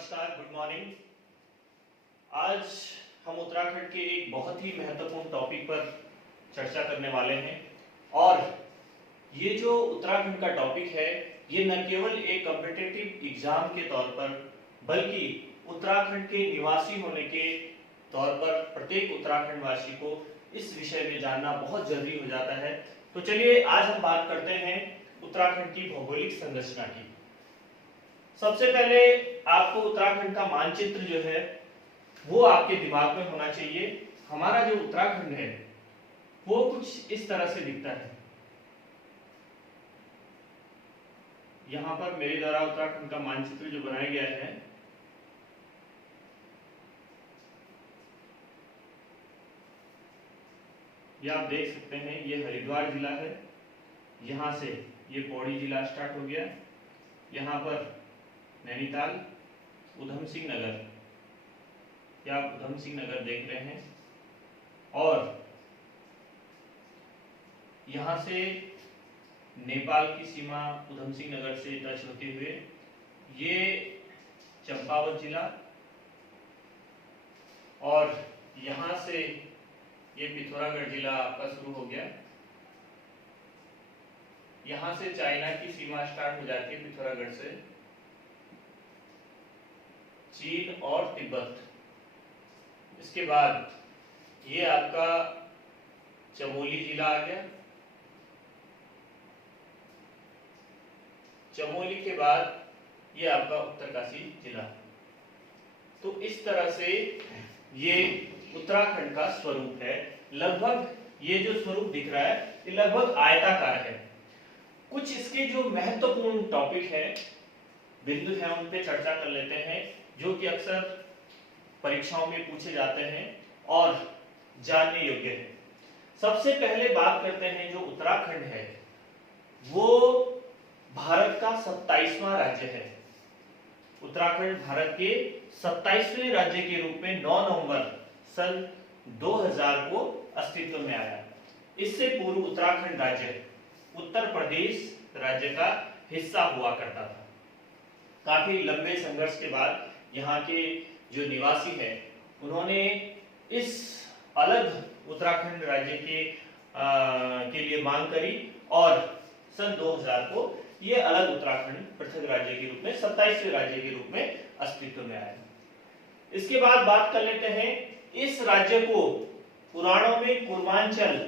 नमस्कार, good morning. आज हम उत्तराखंड के एक बहुत ही महत्वपूर्ण टॉपिक पर चर्चा करने वाले हैं और ये जो उत्तराखंड का टॉपिक है ये न केवल एक कॉम्पिटिटिव एग्जाम के तौर पर बल्कि उत्तराखंड के निवासी होने के तौर पर प्रत्येक उत्तराखंड वासी को इस विषय में जानना बहुत जरूरी हो जाता है। तो चलिए आज हम बात करते हैं उत्तराखंड की भौगोलिक संरचना की। सबसे पहले आपको उत्तराखंड का मानचित्र जो है वो आपके दिमाग में होना चाहिए। हमारा जो उत्तराखंड है वो कुछ इस तरह से दिखता है। यहाँ पर मेरे द्वारा उत्तराखंड का मानचित्र जो बनाया गया है ये आप देख सकते हैं। ये हरिद्वार जिला है, यहाँ से ये पौड़ी जिला स्टार्ट हो गया, यहाँ पर नैनीताल, उधम सिंह नगर, क्या आप उधम सिंह नगर देख रहे हैं, और यहाँ से नेपाल की सीमा उधम सिंह नगर से टच होते हुए ये चंपावत जिला, और यहाँ से ये पिथौरागढ़ जिला आपका शुरू हो गया। यहाँ से चाइना की सीमा स्टार्ट हो जाती है पिथौरागढ़ से, चीन और तिब्बत। इसके बाद ये आपका चमोली जिला आ गया। चमोली के बाद ये आपका उत्तरकाशी जिला। तो इस तरह से ये उत्तराखंड का स्वरूप है। लगभग ये जो स्वरूप दिख रहा है ये लगभग आयताकार है। कुछ इसके जो महत्वपूर्ण टॉपिक है, बिंदु है, उन पे चर्चा कर लेते हैं जो कि अक्सर परीक्षाओं में पूछे जाते हैं और जानने योग्य है। सबसे पहले बात करते हैं जो उत्तराखंड है वो भारत का 27वां राज्य है। उत्तराखंड भारत के 27वें राज्य के रूप में 9 नवंबर सन 2000 को अस्तित्व में आया। इससे पूर्व उत्तराखंड राज्य उत्तर प्रदेश राज्य का हिस्सा हुआ करता था। काफी लंबे संघर्ष के बाद यहाँ के जो निवासी हैं उन्होंने इस अलग उत्तराखंड राज्य के लिए मांग करी और सन 2000 को ये अलग उत्तराखंड पृथक राज्य के रूप में 27वें राज्य के रूप में अस्तित्व में आया। इसके बाद बात कर लेते हैं, इस राज्य को पुराणों में पूर्वांचल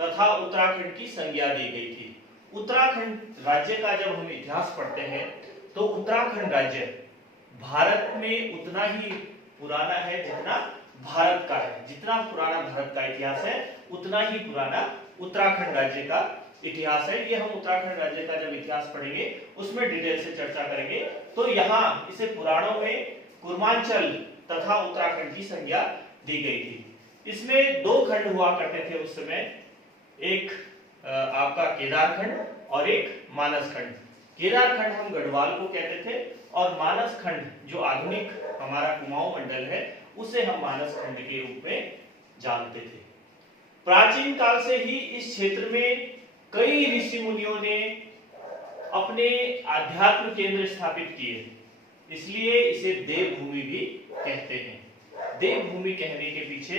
तथा उत्तराखंड की संज्ञा दी गई थी। उत्तराखंड राज्य का जब हम इतिहास पढ़ते हैं तो उत्तराखंड राज्य भारत में उतना ही पुराना है जितना भारत का है। जितना पुराना भारत का इतिहास है उतना ही पुराना उत्तराखंड राज्य का इतिहास है। ये हम उत्तराखंड राज्य का जब इतिहास पढ़ेंगे उसमें डिटेल से चर्चा करेंगे। तो यहाँ इसे पुराणों में पूर्वांचल तथा उत्तराखंड की संज्ञा दी गई थी। इसमें 2 खंड हुआ करते थे उस समय, एक आपका केदारखंड और एक मानस खंड। केदारखंड हम गढ़वाल को कहते थे और मानस खंड जो आधुनिक हमारा कुमाऊं मंडल है उसे हम मानस खंड के रूप में जानते थे। प्राचीन काल से ही इस क्षेत्र में कई ऋषि मुनियों ने अपने आध्यात्म केंद्र स्थापित किए, इसलिए इसे देवभूमि भी कहते हैं। देवभूमि कहने के पीछे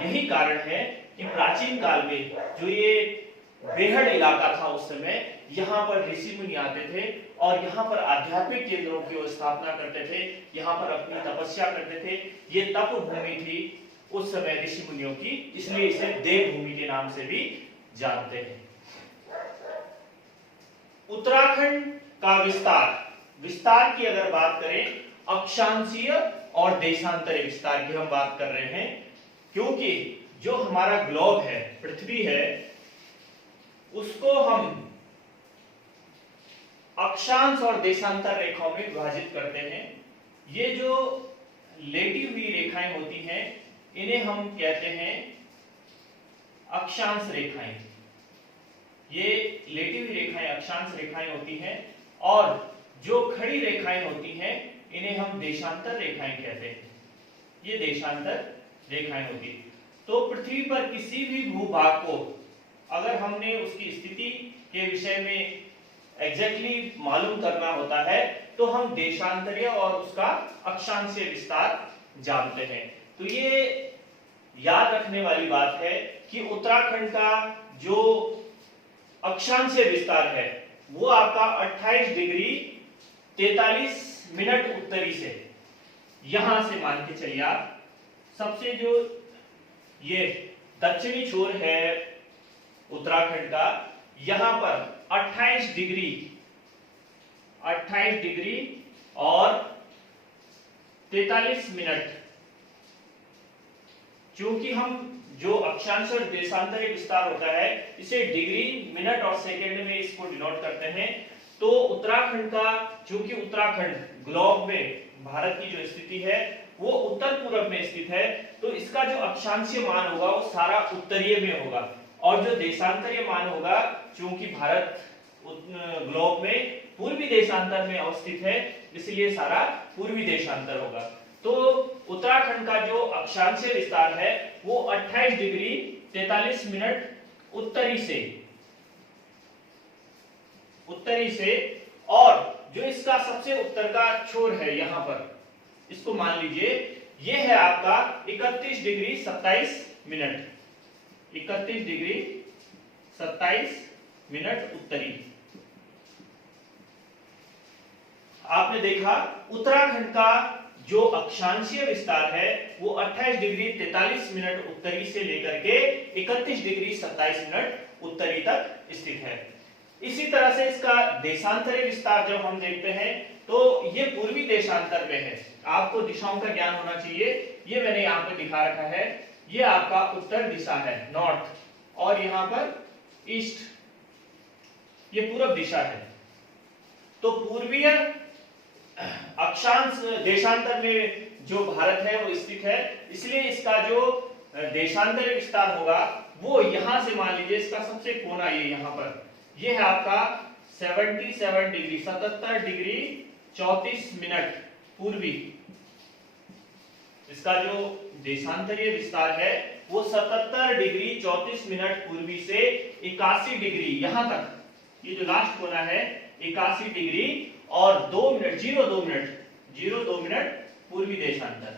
यही कारण है कि प्राचीन काल में जो ये बेहद इलाका था उस समय, यहाँ पर ऋषि मुनि आते थे और यहाँ पर आध्यात्मिक केंद्रों की स्थापना करते थे, यहाँ पर अपनी तपस्या करते थे। ये तप भूमि थी उस समय ऋषि मुनियों की, इसलिए इसे देवभूमि के नाम से भी जानते हैं। उत्तराखंड का विस्तार की अगर बात करें, अक्षांशीय और देशांतरीय विस्तार की हम बात कर रहे हैं, क्योंकि जो हमारा ग्लोब है, पृथ्वी है, उसको हम अक्षांश और देशांतर रेखाओं में विभाजित करते हैं। ये जो लेटी हुई रेखाएं होती हैं इन्हें हम कहते हैं अक्षांश रेखाएं। ये लेटी हुई रेखाएं अक्षांश रेखाएं होती हैं और जो खड़ी रेखाएं होती हैं इन्हें हम देशांतर रेखाएं कहते हैं। ये देशांतर रेखाएं होती हैं। तो पृथ्वी पर किसी भी भूभाग को अगर हमने उसकी स्थिति के विषय में एग्जैक्टली मालूम करना होता है तो हम देशांतरीय और उसका अक्षांशीय विस्तार जानते हैं। तो ये याद रखने वाली बात है कि उत्तराखंड का जो अक्षांशीय विस्तार है वो आपका 28 डिग्री 43 मिनट उत्तरी से, यहां से मान के चलिए आप, सबसे जो ये दक्षिणी छोर है उत्तराखंड का, यहां पर 28 डिग्री और 43 मिनट, क्योंकि हम जो अक्षांश और देशांतरीय विस्तार होता है इसे डिग्री, मिनट और सेकंड में इसको डिनोट करते हैं। तो उत्तराखंड का, चूंकि उत्तराखंड ग्लोब में भारत की जो स्थिति है वो उत्तर पूर्व में स्थित है, तो इसका जो अक्षांशीय मान होगा वो सारा उत्तरीय में होगा, और जो देशांतरीय मान होगा, चूंकि भारत ग्लोब में पूर्वी देशांतर में अवस्थित है इसलिए सारा पूर्वी देशांतर होगा। तो उत्तराखंड का जो अक्षांशीय विस्तार है वो 28 डिग्री 43 मिनट उत्तरी से, और जो इसका सबसे उत्तर का छोर है यहां पर, इसको मान लीजिए ये है आपका 31 डिग्री 27 मिनट, 31 डिग्री 27 मिनट उत्तरी। आपने देखा उत्तराखंड का जो अक्षांशीय विस्तार है वो 28 डिग्री 43 मिनट उत्तरी से लेकर के 31 डिग्री 27 मिनट उत्तरी तक स्थित है। इसी तरह से इसका देशांतरीय विस्तार जब हम देखते हैं तो ये पूर्वी देशांतर में है। आपको दिशाओं का ज्ञान होना चाहिए। ये मैंने यहाँ पे दिखा रखा है, ये आपका उत्तर दिशा है, नॉर्थ, और यहाँ पर ईस्ट, ये पूर्व दिशा है। तो पूर्वीय अक्षांश देशांतर में जो भारत है वो स्थित है, इसलिए इसका जो देशांतरीय विस्तार होगा वो यहां से, मान लीजिए इसका सबसे कोना ये यहाँ पर, ये है आपका 77 डिग्री 77 डिग्री 34 मिनट पूर्वी। इसका जो देशांतरीय विस्तार है वो 77 डिग्री 34 मिनट पूर्वी से 81 डिग्री यहां तक, ये जो लास्ट कोना है 81 डिग्री और 2 मिनट 02 मिनट पूर्वी देशांतर।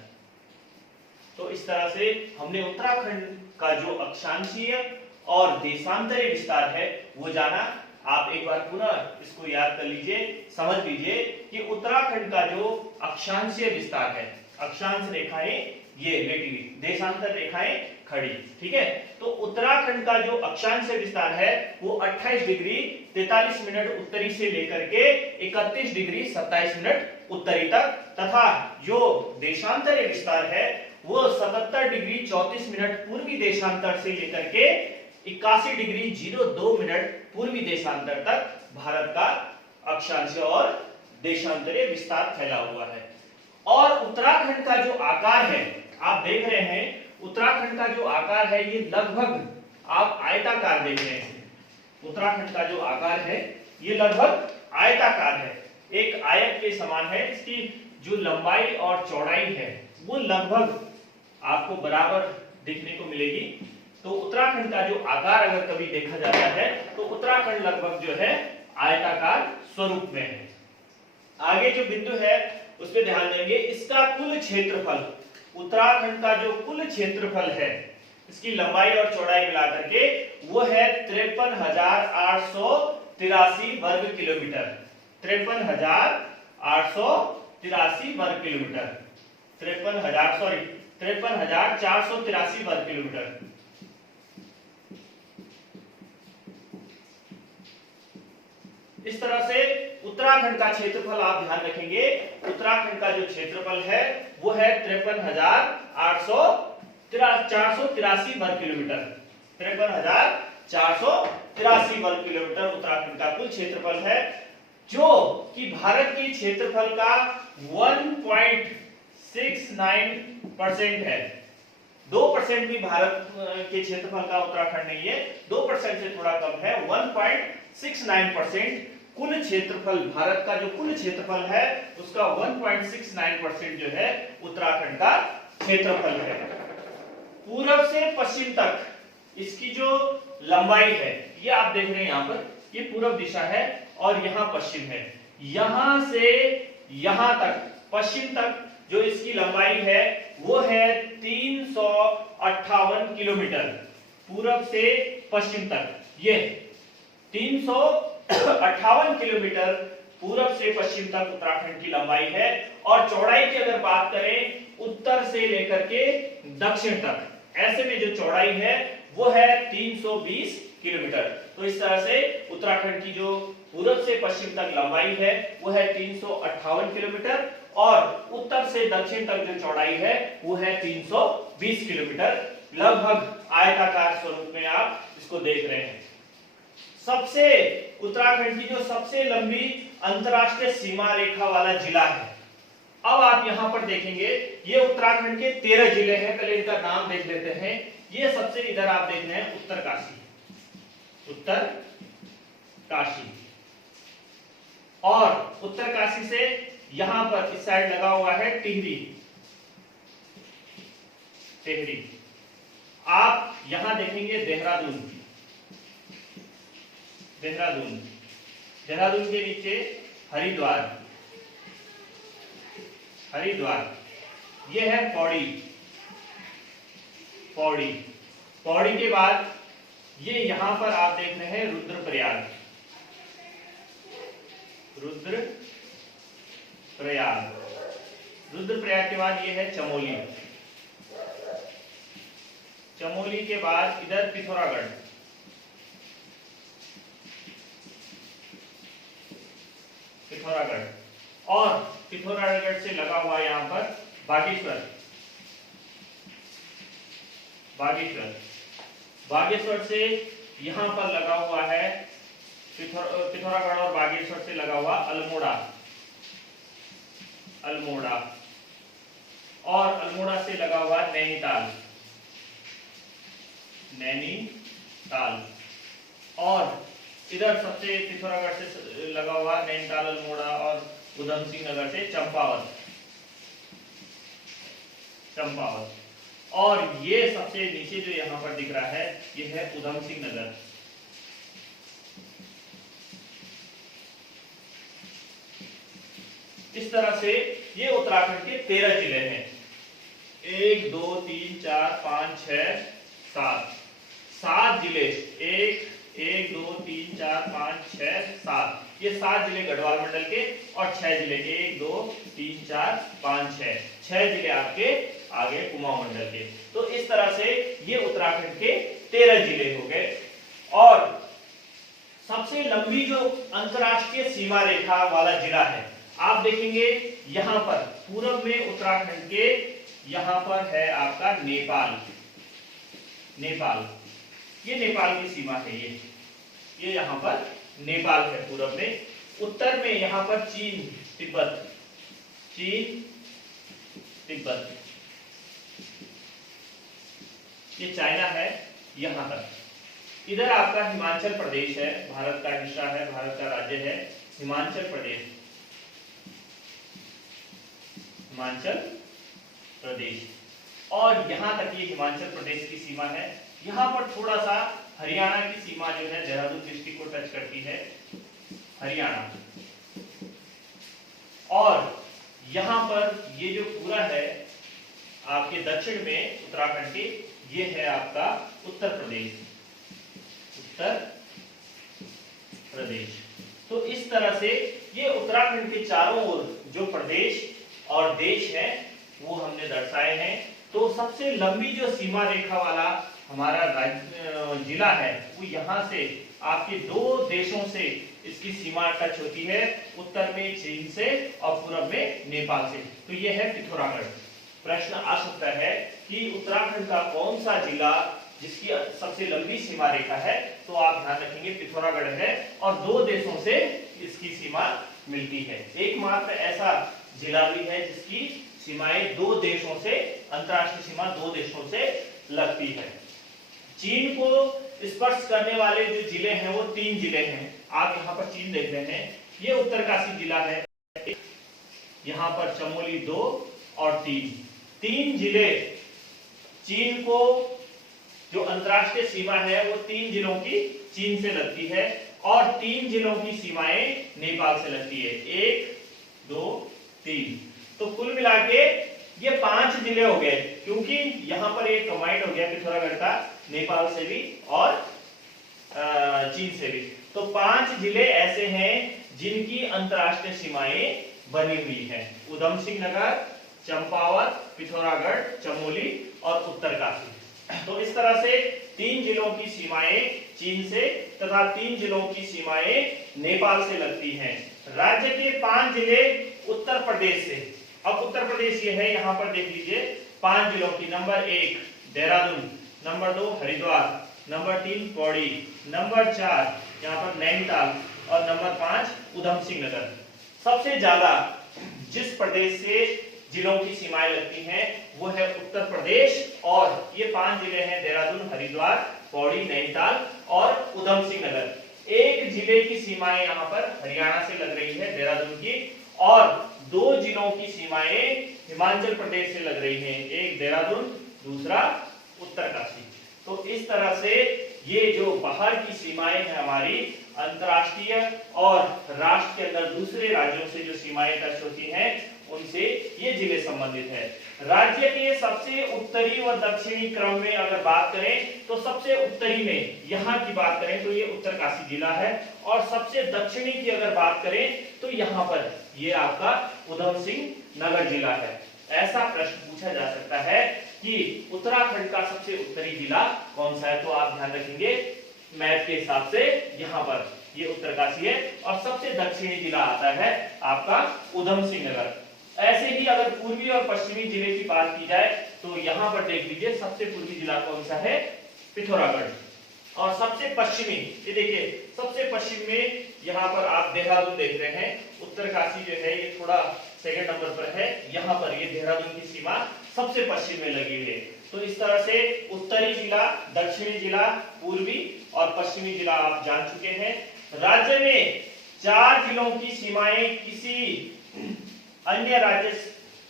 तो इस तरह से हमने उत्तराखंड का जो अक्षांशीय और देशांतरीय विस्तार है वो जाना। आप एक बार पुनः इसको याद कर लीजिए, समझ लीजिए कि उत्तराखंड का जो अक्षांशीय विस्तार है, अक्षांश रेखाएं ये लेटी हुई, देशांतर रेखाएं खड़ी, ठीक है। तो उत्तराखंड का जो अक्षांशीय विस्तार है वो 28 डिग्री 43 मिनट उत्तरी से लेकर के 31 डिग्री 27 मिनट उत्तरी तक, तथा जो देशांतरीय विस्तार है वो 77 डिग्री 34 मिनट पूर्वी देशांतर से लेकर के 81 डिग्री 02 मिनट पूर्वी देशांतर तक भारत का अक्षांशीय और देशांतरीय विस्तार फैला हुआ है। और उत्तराखंड का जो आकार है, आप देख रहे हैं उत्तराखंड का जो आकार है ये लगभग आप आयताकार देख रहे हैं। उत्तराखंड का जो आकार है ये लगभग आयताकार है, एक आयत के समान है। इसकी जो लंबाई और चौड़ाई है वो लगभग आपको बराबर देखने को मिलेगी। तो उत्तराखंड का जो आकार अगर कभी देखा जाता है तो उत्तराखंड लगभग जो है आयताकार स्वरूप में है। आगे जो बिंदु है उस पर ध्यान देंगे। इसका कुल क्षेत्रफल, उत्तराखंड का जो कुल क्षेत्रफल है, इसकी लंबाई और चौड़ाई मिलाकर के वो है 53,883 वर्ग किलोमीटर। 53,883 वर्ग किलोमीटर, 53,483 वर्ग किलोमीटर। इस तरह से उत्तराखंड का क्षेत्रफल आप ध्यान रखेंगे। उत्तराखंड का जो क्षेत्रफल है वो है 53,483 वर्ग किलोमीटर। 53,483 वर्ग किलोमीटर उत्तराखंड का कुल क्षेत्रफल है, जो कि भारत के क्षेत्रफल का 1.69% है। 2% भी भारत के क्षेत्रफल का उत्तराखंड नहीं है, 2% से थोड़ा कम है। 1.69% कुल क्षेत्रफल, भारत का जो कुल क्षेत्रफल है उसका 1.69% जो है उत्तराखंड का क्षेत्रफल है। पूर्व से पश्चिम तक इसकी जो लंबाई है ये आप देख रहे हैं यहाँ पर, ये पूर्व दिशा है और यहाँ पश्चिम है। यहां से यहां तक पश्चिम तक जो इसकी लंबाई है वो है 358 किलोमीटर, पूरब से पश्चिम तक। ये 358 किलोमीटर पूरब से पश्चिम तक उत्तराखंड की लंबाई है। और चौड़ाई की अगर बात करें उत्तर से लेकर के दक्षिण तक, ऐसे में जो चौड़ाई है वो है 320 किलोमीटर। तो इस तरह से उत्तराखंड की जो पूरब से पश्चिम तक लंबाई है वो है 358 किलोमीटर और उत्तर से दक्षिण तक जो चौड़ाई है वो है 320 किलोमीटर। लगभग आयताकार स्वरूप में आप इसको देख रहे हैं। सबसे उत्तराखंड की जो सबसे लंबी अंतरराष्ट्रीय सीमा रेखा वाला जिला है। अब आप यहां पर देखेंगे ये उत्तराखंड के 13 जिले हैं, पहले इनका नाम देख लेते हैं। ये सबसे इधर आप देख रहे हैं उत्तरकाशी, उत्तरकाशी, और उत्तरकाशी से यहां पर इस साइड लगा हुआ है टिहरी, टिहरी। आप यहां देखेंगे देहरादून, देहरादून, देहरादून के नीचे हरिद्वार, हरिद्वार। ये है पौड़ी, पौड़ी, पौड़ी के बाद ये यहां पर आप देख रहे हैं रुद्रप्रयाग, रुद्रप्रयाग, रुद्रप्रयाग के बाद ये है चमोली, चमोली के बाद इधर पिथौरागढ़, पिथौरागढ़, और पिथौरागढ़ से लगा हुआ यहां पर बागेश्वर, बागेश्वर, बागेश्वर से यहां पर लगा हुआ है पिथौरागढ़ और बागेश्वर से लगा हुआ अल्मोड़ा, अल्मोड़ा, और अल्मोड़ा से लगा हुआ नैनीताल, नैनीताल, और इधर सबसे पिथौरागढ़ से लगा हुआ नैनीताल, अल्मोड़ा और उधम सिंह नगर से चंपावत, चंपावत, और ये सबसे नीचे जो यहां पर दिख रहा है ये है उधम सिंह नगर। इस तरह से ये उत्तराखंड के 13 जिले हैं। 1 2 3 4 5 6 7, 7 जिले, 1 2 3 4 5 6 7, ये 7 जिले गढ़वाल मंडल के और 6 जिले 1 2 3 4 5 6 जिले आपके आगे कुमाऊं मंडल के। तो इस तरह से ये उत्तराखंड के 13 जिले हो गए। और सबसे लंबी जो अंतरराष्ट्रीय सीमा रेखा वाला जिला है आप देखेंगे यहां पर पूरब में उत्तराखंड के यहां पर है आपका नेपाल, नेपाल, ये नेपाल की सीमा है, ये यहां पर नेपाल है पूरब में। उत्तर में यहां पर चीन, तिब्बत, चीन, तिब्बत, ये चाइना है यहां तक। इधर आपका हिमाचल प्रदेश है, भारत का हिस्सा है, भारत का राज्य है हिमाचल प्रदेश, हिमाचल प्रदेश, और यहां तक ये हिमाचल प्रदेश की सीमा है। यहां पर थोड़ा सा हरियाणा की सीमा जो है देहरादून डिस्ट्रिक्ट को टच करती है, हरियाणा, और यहां पर ये जो पूरा है आपके दक्षिण में उत्तराखंड के, ये है आपका उत्तर प्रदेश, उत्तर प्रदेश। तो इस तरह से ये उत्तराखंड के चारों ओर जो प्रदेश और देश है वो हमने दर्शाए हैं। तो सबसे लंबी जो सीमा रेखा वाला हमारा जिला है वो यहाँ से आपके 2 देशों से इसकी सीमा टच होती है, उत्तर में चीन से और पूरब में नेपाल से। तो ये है पिथौरागढ़। प्रश्न आ सकता है कि उत्तराखंड का कौन सा जिला जिसकी सबसे लंबी सीमा रेखा है, तो आप ध्यान रखेंगे पिथौरागढ़ है और 2 देशों से इसकी सीमा मिलती है। एकमात्र ऐसा जिला भी है जिसकी सीमाएं 2 देशों से, अंतरराष्ट्रीय सीमा 2 देशों से लगती है। चीन को स्पर्श करने वाले जो जिले हैं वो 3 जिले हैं। आप यहाँ पर चीन देख रहे हैं, ये उत्तरकाशी जिला है, यहाँ पर चमोली 2 और 3 जिले चीन को, जो अंतरराष्ट्रीय सीमा है वो 3 जिलों की चीन से लगती है। और 3 जिलों की सीमाएं नेपाल से लगती है, 1 2 3। तो कुल मिला के ये 5 जिले हो गए, क्योंकि यहां पर एक कंबाइंड हो गया पिथौरागढ़ का नेपाल से भी और चीन से भी। तो 5 जिले ऐसे हैं जिनकी अंतरराष्ट्रीय सीमाएं बनी हुई हैं, उधम सिंह नगर, चंपावत, पिथौरागढ़, चमोली और उत्तरकाशी। तो इस तरह से 3 जिलों की सीमाएं चीन से तथा 3 जिलों की सीमाएं नेपाल से लगती हैं। राज्य के 5 जिले उत्तर प्रदेश से। अब उत्तर प्रदेश ये है, यहां पर देख लीजिए 5 जिलों की, number 1 Dehradun, number 2 Haridwar, number 3 Pauri, number 4 यहाँ पर नैनीताल और नंबर 5 उधम सिंह नगर। सबसे ज्यादा जिस प्रदेश से जिलों की सीमाएं लगती हैं वो है उत्तर प्रदेश, और ये 5 जिले हैं देहरादून, हरिद्वार, पौड़ी, नैनीताल और उधम सिंह नगर। एक जिले की सीमाएं यहाँ पर हरियाणा से लग रही है, देहरादून की, और 2 जिलों की सीमाएं हिमाचल प्रदेश से लग रही हैं, एक देहरादून, दूसरा उत्तरकाशी। तो इस तरह से ये जो बाहर की सीमाएं हैं हमारी अंतर्राष्ट्रीय और राष्ट्र के अंदर दूसरे राज्यों से जो सीमाएं टच होती हैं उनसे ये जिले संबंधित है। राज्य के सबसे उत्तरी और दक्षिणी क्रम में अगर बात करें तो सबसे उत्तरी में यहाँ की बात करें तो ये उत्तरकाशी जिला है, और सबसे दक्षिणी की अगर बात करें तो यहाँ पर ये आपका उधम सिंह नगर जिला है। ऐसा प्रश्न पूछा जा सकता है कि उत्तराखंड का सबसे उत्तरी जिला कौन सा है, तो आप ध्यान रखेंगे मैप के हिसाब से यहाँ पर ये उत्तरकाशी है, और सबसे दक्षिणी जिला आता है आपका उधम सिंह नगर। ऐसे ही अगर पूर्वी और पश्चिमी जिले की बात की जाए तो यहाँ पर देख लीजिए सबसे पूर्वी जिला कौन सा है, पिथौरागढ़, और सबसे पश्चिमी ये देखिए सबसे पश्चिम में यहाँ पर आप देहरादून देख रहे हैं। उत्तरकाशी जो है ये थोड़ा सेकंड नंबर पर है, यहाँ पर ये देहरादून की सीमा सबसे पश्चिम में लगी हुई है। तो इस तरह से उत्तरी जिला, दक्षिणी जिला, पूर्वी और पश्चिमी जिला आप जान चुके हैं। राज्य में 4 जिलों की सीमाएं किसी अन्य राज्य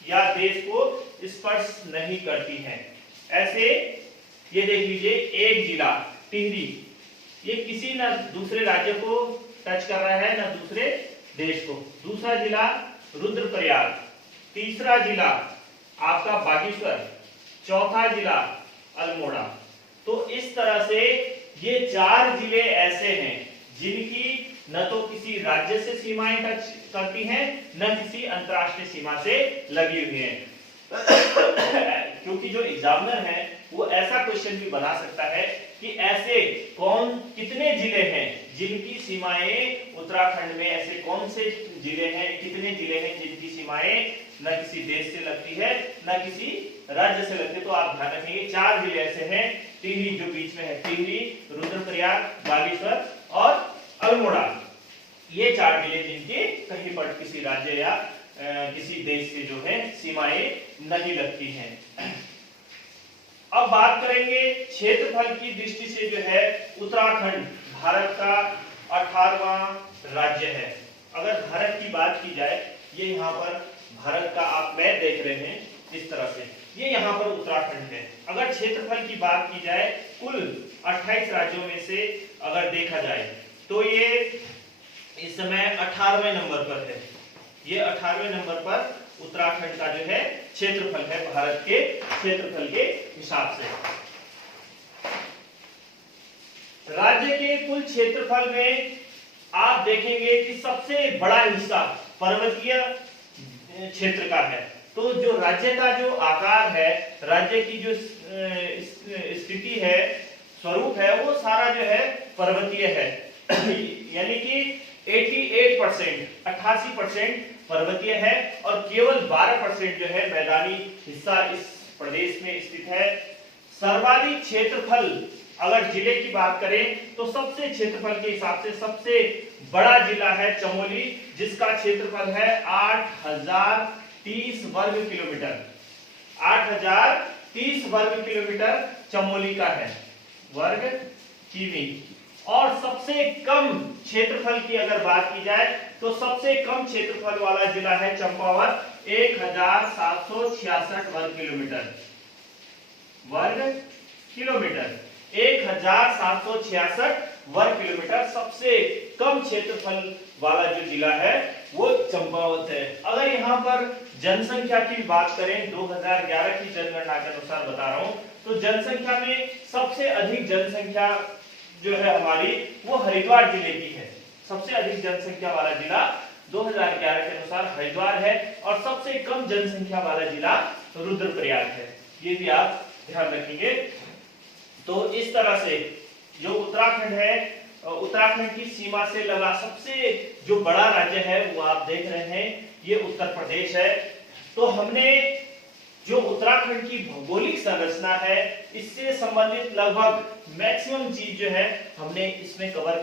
या देश को स्पर्श नहीं करती हैं। ऐसे ये देख लीजिए एक जिला टिहरी, ये किसी न दूसरे राज्य को टच कर रहा है न दूसरे देश को। दूसरा जिला रुद्रप्रयाग, तीसरा जिला आपका बागेश्वर, चौथा जिला अल्मोड़ा। तो इस तरह से ये 4 जिले ऐसे हैं जिनकी न तो किसी राज्य से सीमाएं टच करती हैं न किसी अंतरराष्ट्रीय सीमा से लगी हुई हैं। क्योंकि जो एग्जामिनर है वो ऐसा क्वेश्चन भी बना सकता है कि ऐसे कितने जिले हैं जिनकी सीमाएं उत्तराखंड में, ऐसे कौन से जिले हैं, कितने जिले हैं जिनकी सीमाएं न किसी देश से लगती है न किसी राज्य से लगती है। तो आप ध्यान रखेंगे 4 जिले ऐसे हैं, टिहरी जो बीच में है, टिहरी, रुद्रप्रयाग, बागेश्वर और अल्मोड़ा, ये 4 जिले जिनकी कहीं पर किसी राज्य या किसी देश से जो है सीमाएं नहीं लगती हैं। अब बात करेंगे क्षेत्रफल की दृष्टि से जो है उत्तराखंड भारत का 18वां राज्य है। अगर भारत की बात की जाए, ये यहाँ पर भारत का आप मैप देख रहे हैं इस तरह से, ये यहाँ पर उत्तराखंड है। अगर क्षेत्रफल की बात की जाए कुल 28 राज्यों में से अगर देखा जाए तो ये इस समय 18वें नंबर पर है। ये 18वें नंबर पर उत्तराखंड का जो है क्षेत्रफल है भारत के क्षेत्रफल के हिसाब से। राज्य के कुल क्षेत्रफल में आप देखेंगे कि सबसे बड़ा हिस्सा पर्वतीय क्षेत्र का है। तो जो राज्य का जो आकार है, राज्य की जो स्थिति है, स्वरूप है, वो सारा जो है पर्वतीय है। यानी कि 88% पर्वतीय है और केवल 12% जो है मैदानी हिस्सा इस प्रदेश में स्थित है। सर्वाधिक क्षेत्रफल अगर जिले की बात करें तो सबसे क्षेत्रफल के हिसाब से सबसे बड़ा जिला है चमोली, जिसका क्षेत्रफल है 8030 वर्ग किलोमीटर। 8030 वर्ग किलोमीटर चमोली का है, वर्ग किमी। और सबसे कम क्षेत्रफल की अगर बात की जाए तो सबसे कम क्षेत्रफल वाला जिला है चंपावत, 1766 वर्ग किलोमीटर। 1766 वर्ग किलोमीटर। सबसे कम क्षेत्रफल वाला जो जिला है वो चंपावत है। अगर यहाँ पर जनसंख्या की बात करें, 2011 की जनगणना के अनुसार बता रहा हूं, तो जनसंख्या में सबसे अधिक जनसंख्या जो है हमारी वो हरिद्वार जिले की है। सबसे अधिक जनसंख्या वाला जिला 2011 के अनुसार हरिद्वार है और सबसे कम जनसंख्या वाला जिला रुद्रप्रयाग है। ये भी आप ध्यान रखेंगे। तो इस तरह से जो उत्तराखंड है, उत्तराखंड की सीमा से लगा सबसे जो बड़ा राज्य है वो आप देख रहे हैं, ये उत्तर प्रदेश है। तो हमने जो उत्तराखंड की भौगोलिक संरचना है इससे संबंधित लगभग मैक्सिमम चीज जो है हमने इसमें कवर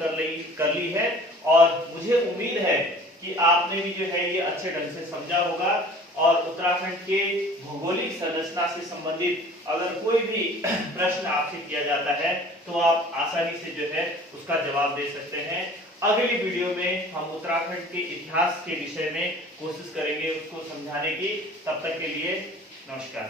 कर ली है और मुझे उम्मीद है कि आपने भी जो है ये अच्छे ढंग से समझा होगा। और उत्तराखंड के भौगोलिक संरचना से संबंधित अगर कोई भी प्रश्न आपसे किया जाता है तो आप आसानी से जो है उसका जवाब दे सकते हैं। अगली वीडियो में हम उत्तराखंड के इतिहास के विषय में कोशिश करेंगे उसको समझाने की। तब तक के लिए नमस्कार।